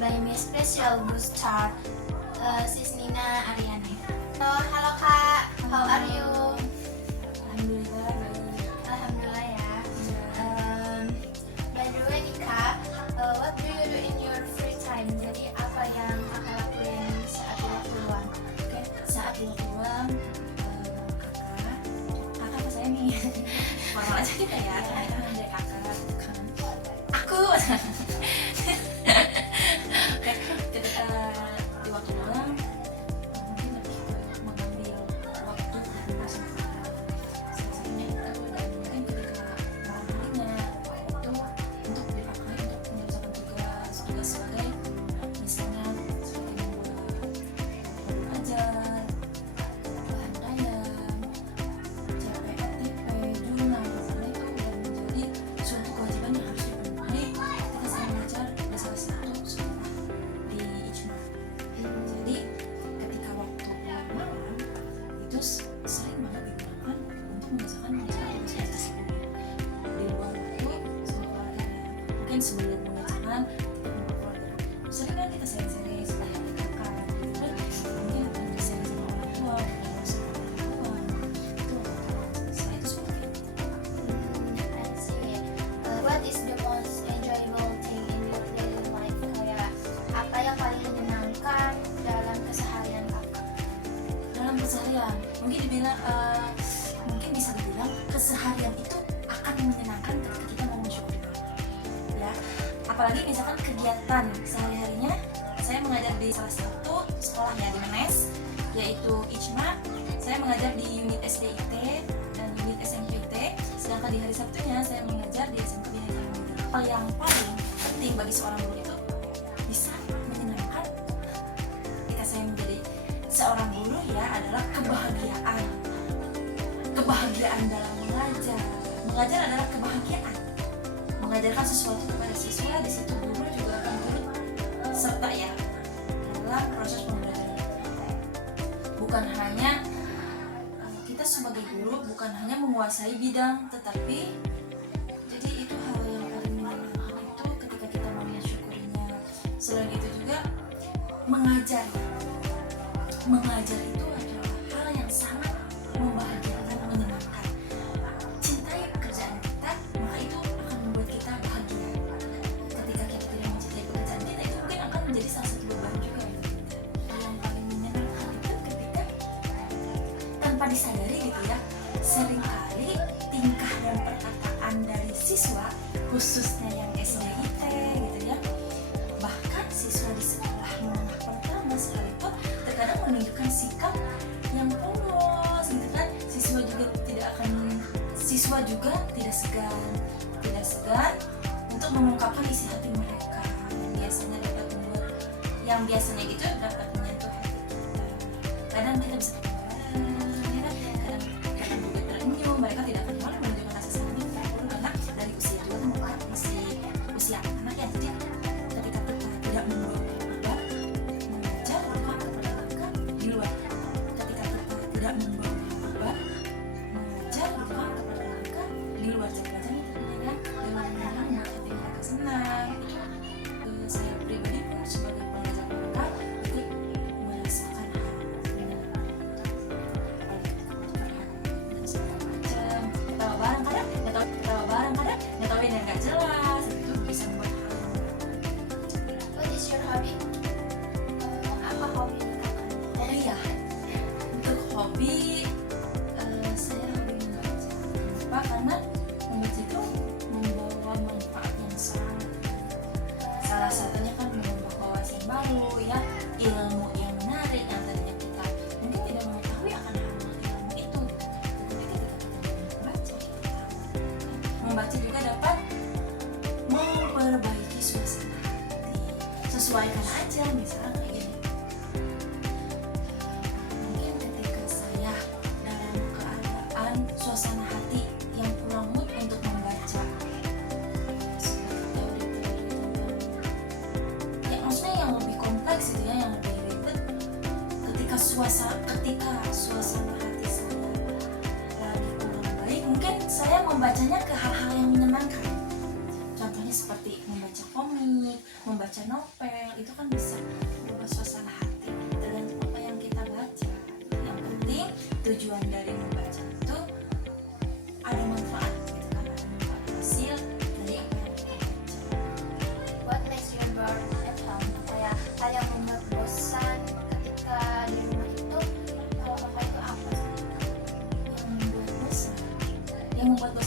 by Miss Special Booster, Sis Nina Ariane. Halo Kak, how are you? Alhamdulillah baik. Alhamdulillah ya. By the way nih Kak, what do you do in your free time? Jadi apa yang Kakak lakuin saat waktu luang? Oke, saat waktu luang kakak ke saya nih. Formal aja kita ya, karena kan dari kakak bukan aku. Oke, ketika di waktu luang mungkin lebih ke mengambil waktu bersama salah satunya itu, dan mungkin ketika malam harinya itu untuk dipakai untuk menyelesaikan tugas sebagai misalnya sebagai membuat ajar, bahan rayam, CPTP, jurnal, karena itu udah menjadi suatu kewajiban yang harus dipenuhi ketika saya mengajar di salah satu sekolah di Ijma. Jadi ketika waktu malam itu sering banget digunakan untuk mengerjakan tugas tersebut di luar waktu sama keluarga. Mungkin sebelum mengerjakan keluarga sering kan kita sering-sering setelah kakak gitu kan, mungkin akan bersering sama orang tua, sama orang tua itu saya itu seperti itu. I see. What is the most enjoyable thing in your daily life? Kayak apa yang paling menyenangkan dalam keseharian Kakak? Dalam keseharian mungkin dibilang mungkin bisa dibilang keseharian itu akan menyenangkan ketika kita mau mensyukuri, ya, apalagi misalkan kegiatan sehari-harinya saya mengajar di salah satu sekolah ya di Menes, yaitu Ijma. Saya mengajar di unit SDIT dan unit SMPT, sedangkan di hari Sabtunya saya mengajar di SMK Bina Muda. Hal yang paling penting bagi seorang guru itu bisa menyenangkan ketika saya menjadi seorang guru ya adalah kebahagiaan dalam mengajar. Mengajar adalah kebahagiaan, mengajarkan sesuatu kepada siswa. Di situ guru juga akan turut serta ya dalam proses pembelajaran. Bukan hanya kita sebagai guru bukan hanya menguasai bidang, tetapi jadi itu hal yang paling menyenangkan itu ketika kita mau mensyukurinya. Selain itu juga mengajar itu adalah hal yang sangat membahagiakan, menyenangkan. Cintai pekerjaan kita, maka itu akan membuat kita bahagia. Ketika kita tidak mencintai pekerjaan kita, itu mungkin akan menjadi salah satu beban juga bagi kita. Yang paling menyenangkan itu ketika tanpa disadari gitu ya, seringkali tingkah dan perkataan dari siswa, khususnya yang SDIT gitu ya, bahkan siswa di sekolah menengah pertama sekalipun terkadang menunjukkan sikap yang polos gitu kan. Siswa juga tidak segan untuk mengungkapkan isi hati mereka yang biasanya gitu dapat menyentuh hati kita. Kadang kita bisa kadang juga terenyuh, mereka tidak akan malu menunjukkan rasa sayang karena dari usia juga kan bukan usia anak ya. Jadi ketika kita tidak membawa beban mengajar, maka kepada di luar. Ketika kita tidak membawa beban mengajar, maka kepada di luar jam pelajaran dengan membuat hati mereka senang. Saya pribadi pun sebagai pengajar mereka ikut merasakan hal dan segala macam. Ketawa bareng kadang nggak tahu yang nggak jelas, itu bisa membuat hal. What is your hobby? Apa hobi Kakak? Oh iya, untuk hobi saya hobi membaca. Kenapa? Karena membaca itu membawa manfaat yang sangat. Salah satunya kan menambah wawasan baru ya, ilmu yang menarik yang tadinya kita mungkin tidak mengetahui akan ilmu itu. Tetapi ketika kita membaca juga dapat memperbaiki suasana hati. Sesuaikan aja misalnya kayak gini. Mungkin ketika saya dalam keadaan suasana hati yang kurang mood untuk membaca teori-teori tentang ya maksudnya yang lebih kompleks gitu ya, yang lebih ribet, ketika suasana hati saya lagi kurang baik, mungkin saya membacanya ke hal-hal yang menyenangkan. Contohnya seperti membaca membaca komik, membaca novel, itu kan bisa berubah suasana hati, tergantung apa yang kita baca. Yang penting tujuan dari membaca itu ada manfaat gitu kan, ada manfaat hasil dari apa yang kita baca. What makes you bored at home? Kayak hal yang membuat bosan ketika di rumah itu, kalau kakak itu apa sih? Yang membuat bosan